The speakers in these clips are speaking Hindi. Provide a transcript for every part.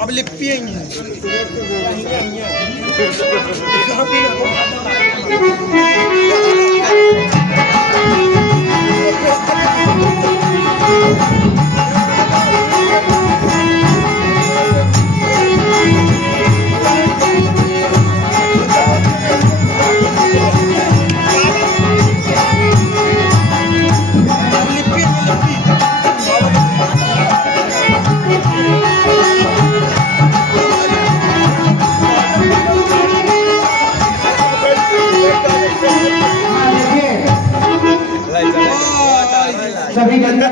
अब लिपि सभी गंगा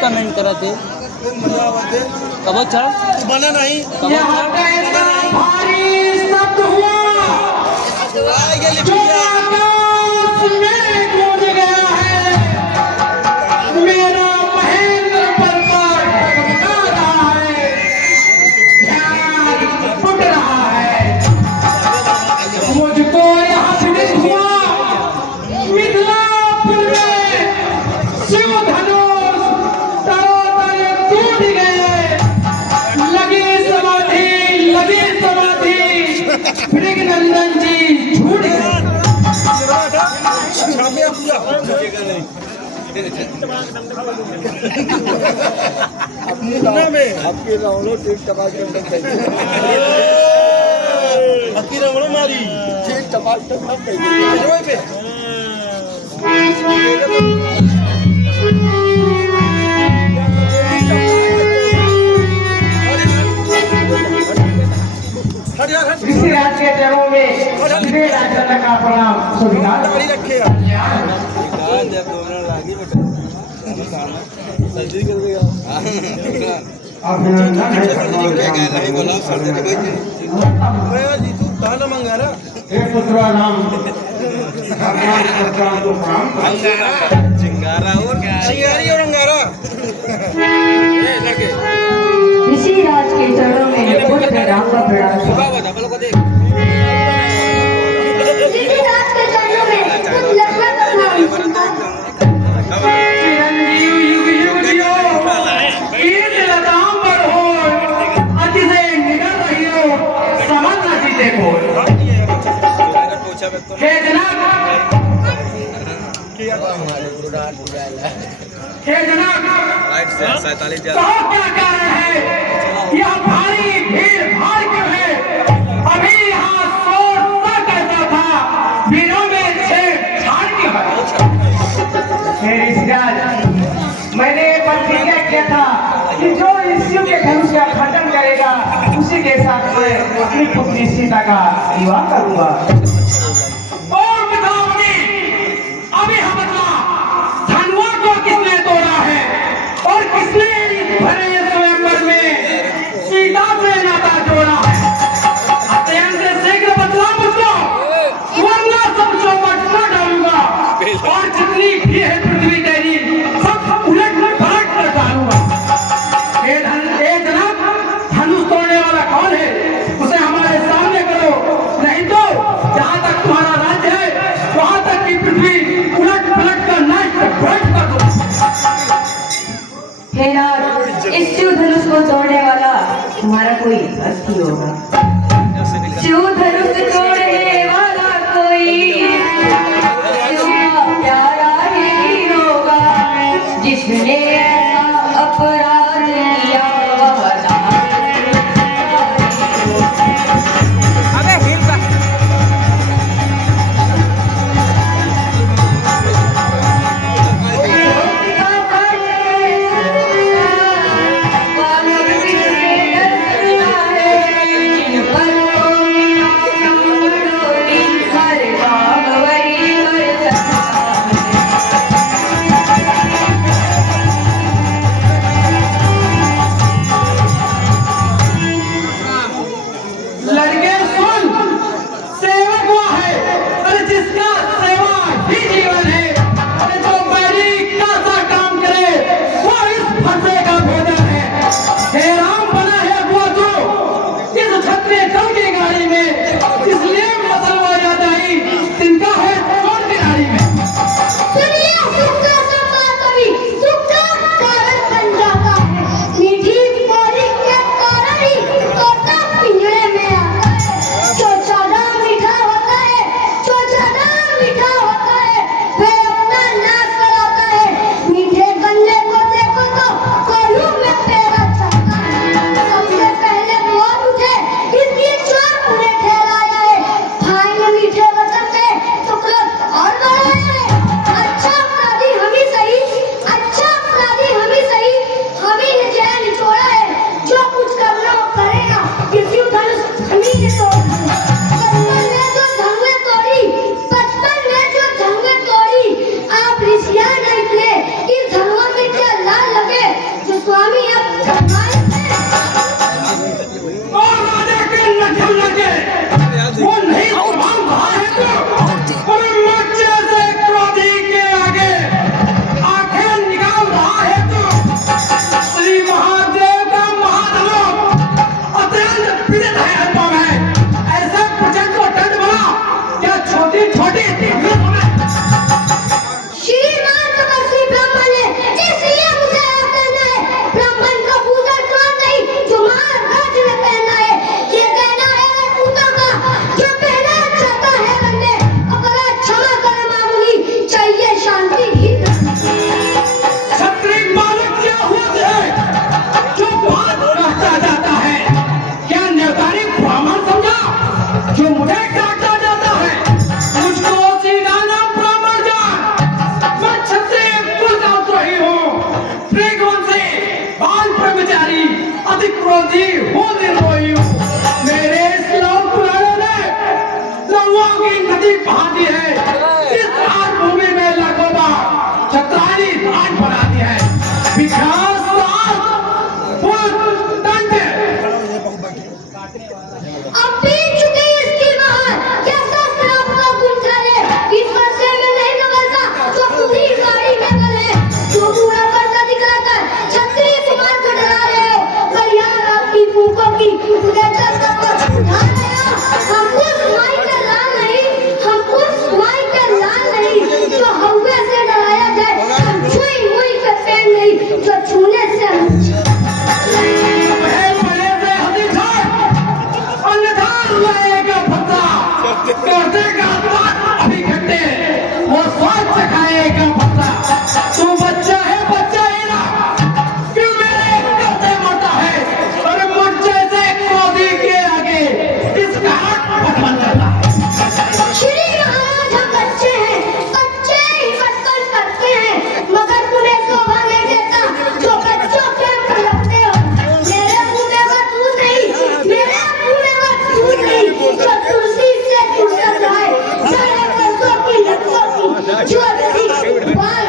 कमेंट करा थे कब अच्छा बना नहीं नंदन जी झूठ आपकी रावणों ठीक टपाल आपकी रावणों मारी ठीक टपाल किसी राज के चरणों में का प्रणाम स्वीकार रखे चिंगारा और चिंगारी और अंगारा इसी राज के चरणों में पुत्र राम का प्रणाम इसी राज के चरणों में पुत्र लक्ष्मण का प्रणाम चिरंजीव युग युग जियो कीर्त लताम पर हो अतिशय निडर रहियो समझ न जीते को हे जनाब हे जनाब बहुत बड़ा कारण है यह भारी भीड़ भाड़ क्यों है अभी यहाँ शोर सा करता था भीड़ों में छेड़छाड़ क्यों है मैंने प्रतिज्ञा किया था कि जो ऋषियों के धनुष का खंडन करेगा उसी के साथ मैं अपनी पुत्री सीता का विवाह करूंगा। और बताओ अभी हम धनुआ को किसने तोड़ा है और किसने भरे स्वयंवर में सीता से नाता जोड़ा है अत्यंत शीघ्र बदलाव मुझको वरना सब चौपट न डालूंगा और जितने जितनी भी है पृथ्वी तेरी सब उलट पलट कर डालूंगा। ए जनाब, धनुष तोड़ने वाला कौन है? उसे हमारे सामने करो, नहीं तो जहाँ तक तुम्हारा राज्य है वहाँ तक की पृथ्वी उलट पलट कर नष्ट भ्रष्ट कर दो। हे नाथ, इस शिव धनुष को तोड़ने वाला तुम्हारा कोई अस्थि होगा। शिव धनुष तोड़ने वाला कोई शिव प्यारा ही होगा। जिसने ऐसा अपराध किया वह अबे हिल का लड़के सुन, सेवक वो है अरे जिसका सेवा ही जीवन है। अरे जो बैरी का सा काम करे वो इस फंसे का भोजन है। हे राम बना है वो जो इस छतरे चल की गाड़ी में, इसलिए मसलवा जाता ही तिनका है चोर की गाड़ी में। सुनिए, सुख का संवाद कभी सुख का कारण बन जाता है। मीठी बोली के कारण ही तोता पिंजरे में आता है। जो ज्यादा मीठा होता है, जो ज्यादा मीठा होता है, वह अपना नाश कराता है। मीठे गन्ने को देखो तो कोल्हू में पैरा चलता है। सबसे पहले मौत उठे, इसलिए चोर उन्हें ठहराया है। भाई ने मीठे वचन से तो क्रोध और बढ़ाया है। अच्छा अपराधी हम ही सही, अच्छा अपराधी हम ही सही, हम ही ने जय निचोड़ा है। जो कुछ करना हो करेगा, ये शिव धनुष हम ही ने तोड़ा है। बचपन में जो धनुएं तोड़ी, बचपन में जो धनुएं तोड़ी, आप ऋषियाँ न निकले, इस धनुआ में क्या लाल लगे जो स्वामी अब फरमाए थे। और राजा के नखल लगे वो नहीं हम भाई को और मोर्चे से क्रोधी के आगे आंखें निकाल रहा है तो श्री महादेव का महाधनुष अत्यंत पीड़ित है अनुभव है। ऐसे प्रचंड को दंड बना क्या छोटी छोटी श्रीमान तपस्वी ब्राह्मण है, इसलिए मुझे कहना है, ब्राह्मण का पूजा क्रोध नहीं जो महाराज ने पहना है। ये कहना है पूता का जो पहना चाहता है बंदे, अपराध क्षमा करे मामूली, चाहिए शांति ही छत्री मालिक क्या होते हैं जो बात कहता जाता है? क्या न्यौतारी ब्राह्मण समझा जो मुझे काटता जाता है? मुझको सीधा नाम ब्राह्मण जान, मैं क्षत्रिय कुल का द्रोही हूँ, प्रेगवंशी, बाल ब्रह्मचारी, अति क्रोधी हूँ, निर्मोही हूँ। मेरे इस लौह पुराणों ने लौहों की नदी बहा दी है। इस आर भूमि में लाखों बार छत्राली राज बना दी है। विकास दंड अब बीत चुकी इसकी बहार, क्या शास्त्र आपका गुंठा है? इस वर्षे में नहीं बदलता जो पूरी गाड़ी में बदले, जो पूरा वर्षा दिखलाता छत्री कुमार को डरा रहे हो, पर यार आपकी फूकों की मुझे चलता को उठा रहे हो। हम उस माई के लाल नहीं, हम उस माई के लाल नहीं जो हवा से डराया जाए, हम छुई हुई के पेड़ नहीं जो छूने से करते का अभी घंटे वो स्वाद चखाएगा पत्ता। तू बच्चा है, बच्चा ही ना क्यों मेरे करते मरता है? अरे मुझे से क्रोधी के आगे इस घाट पटवन करता है। श्री महाराज हम बच्चे हैं, बच्चे ही बचपन करते हैं, मगर तुम्हें शोभा नहीं देता जो बच्चों के पलटते हो। मेरे मुंह में वो दूध नहीं, मेरे मुंह में वो दूध नहीं जो तुलसी से तुलसा जाए, सारे बच्चों की लड़कों की जो अधिक बाल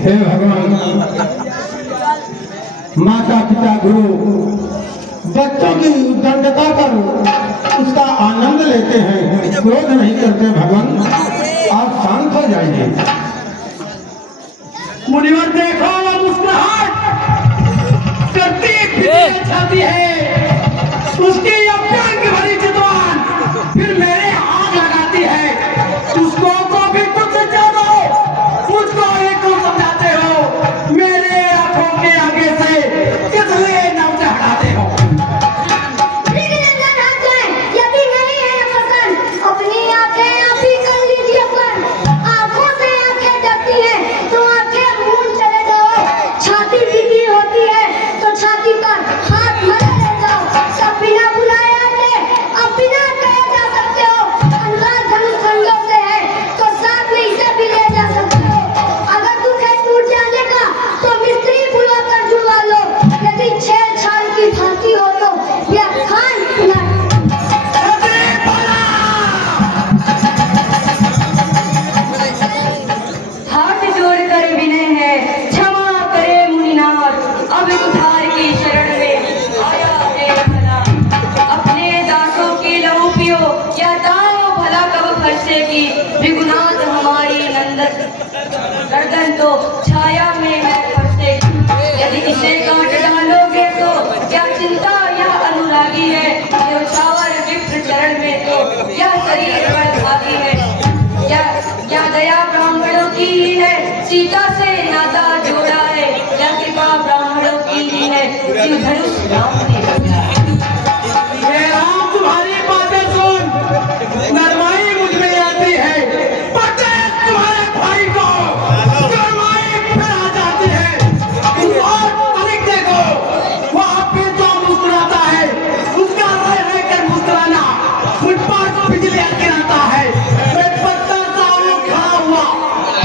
हे भगवान, माता पिता गुरु बच्चों की दंडता कर उसका आनंद लेते हैं, क्रोध नहीं करते। भगवान आप शांत हो जाइए। मुनिवर देखो वो मुस्कुराहट करती फिर छाती है, उसकी अभ्यंग भरी चितवन फिर मेरे आग लगाती है। उसको तो भी कुछ समझा दो, मुझको ही क्यों समझाते हो? मेरे आंखों के आगे से किस लिए नाम से हटाते हो? यदि नहीं है पसंद, अपनी आंखें आप ही कर लीजिए बंद। आंखों से आंखें डरती हैं तो आंखें मूंद चले जाओ। छाती भीगी होती है तो छाती पर हाथ मरे रह जाओ। तब बिना बुलाए आते, अब बिना कहे जा सकते हो। अंगार धनुष खंडों से है तो साथ में इसे भी ले जा सकते हो। अगर दुख है टूट जाने का तो मिस्त्री बुलाकर जुड़वा लो। यदि छेड़छाड़ की भांति हो तो यह खान सुना। हाथ जोड़कर विनय है, क्षमा करे मुनिनाथ। अब उधार की शरण में आया है भला। अपने दासों की लहू पियो या दाओ भला कब फंसेगी। भृगुनाथ हमारी नंदन गर्दन तो छाया में है फंसेगी। यदि इसे काट डालोगे तो क्या चिंता यह अनुरागी है। न्योछावर विप्र चरण में तो यह शरीर बड़भागी है। क्या दया ब्राह्मणों की ही है, सीता से नाता जोड़ा है। क्या कृपा ब्राह्मणों की ही है, शिव धनुष राम ने जोड़ा है। ये राम तुम्हारी बातें सुन, नरमाई मुझ में आती है। पता है तुम्हारे भाई को नरमाई फिर आ जाती है। तुम और तनिक देखो, वहाँ पे तो मुस्कुराता है, उसका रह रह कर मुस्कुराना मुझ पर बिजली गिराता है। मैं पत्थर सा हूँ खड़ा हुआ,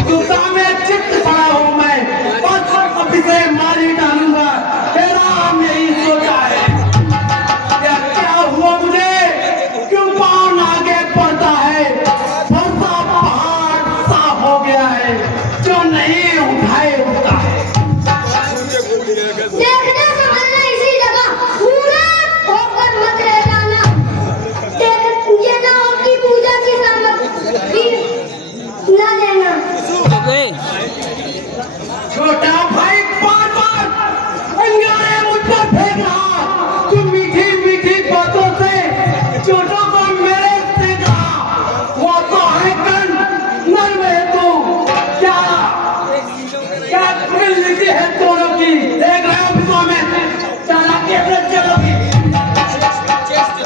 गुस्सा में चित्त पड़ा हूँ मैं, बस अब इसे मार ही डालूंगा। हे राम यही सोचा है। क्या हुआ मुझे, क्यों पाँव आगे बढ़ता है? फंसा पहाड़ सा हो गया है, जो नहीं उठाए उठता है। देखना संभालना इसी जगह, पूरा होकर मत रह जाना। ये ना हो कि पूजा की सामग्री ना लेना। छोटा भाई बार बार अंगारे मुझ पर फेंक रहा। तू मीठी मीठी बातों से छोटों को मेरे से कहा। वो तो है कन नर में तू क्या क्या मिलती है दोनों की। देख रहे हो विश्व में चालाकी अपने चलोगी।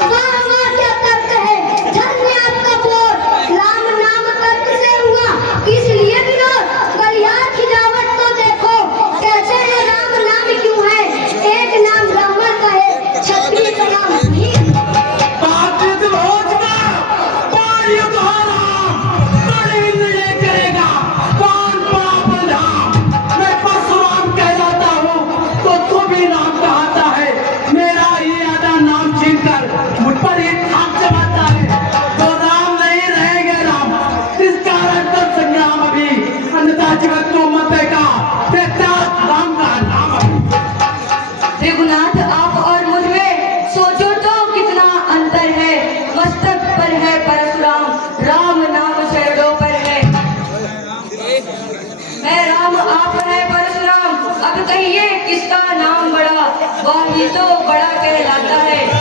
वाह वाह क्या तर्क है, धन्य आपका बोल। राम नाम तर्क से हुआ, इसलिए विरोध। बलिहार खिलावट तो देखो, कहते हैं राम नाम क्यों है। एक नाम ब्राह्मण का है, क्षत्रिय का नाम भीम। बातचीत हो चुका, बार युद्ध हो रहा। बड़ी निर्णय करेगा कौन बड़ा बलराम। मैं परशुराम कहलाता हूँ तो तू भी राम कहता है। मेरा ही आधा नाम छीनकर मुझ पर ही खाक जमाता है। तो राम नहीं रहेंगे राम, इस कारण तो संग्राम अभी। अन्यथा जगत को मत देखा, देखता राम का नाम अभी। भृगुनाथ आप और मुझ में सोचो तो कितना अंतर है। मस्तक पर है परशुराम, राम नाम चरणों पर है। मैं राम आप है परशुराम, अब कहिए किसका नाम बड़ा। वही तो बड़ा कहलाता है।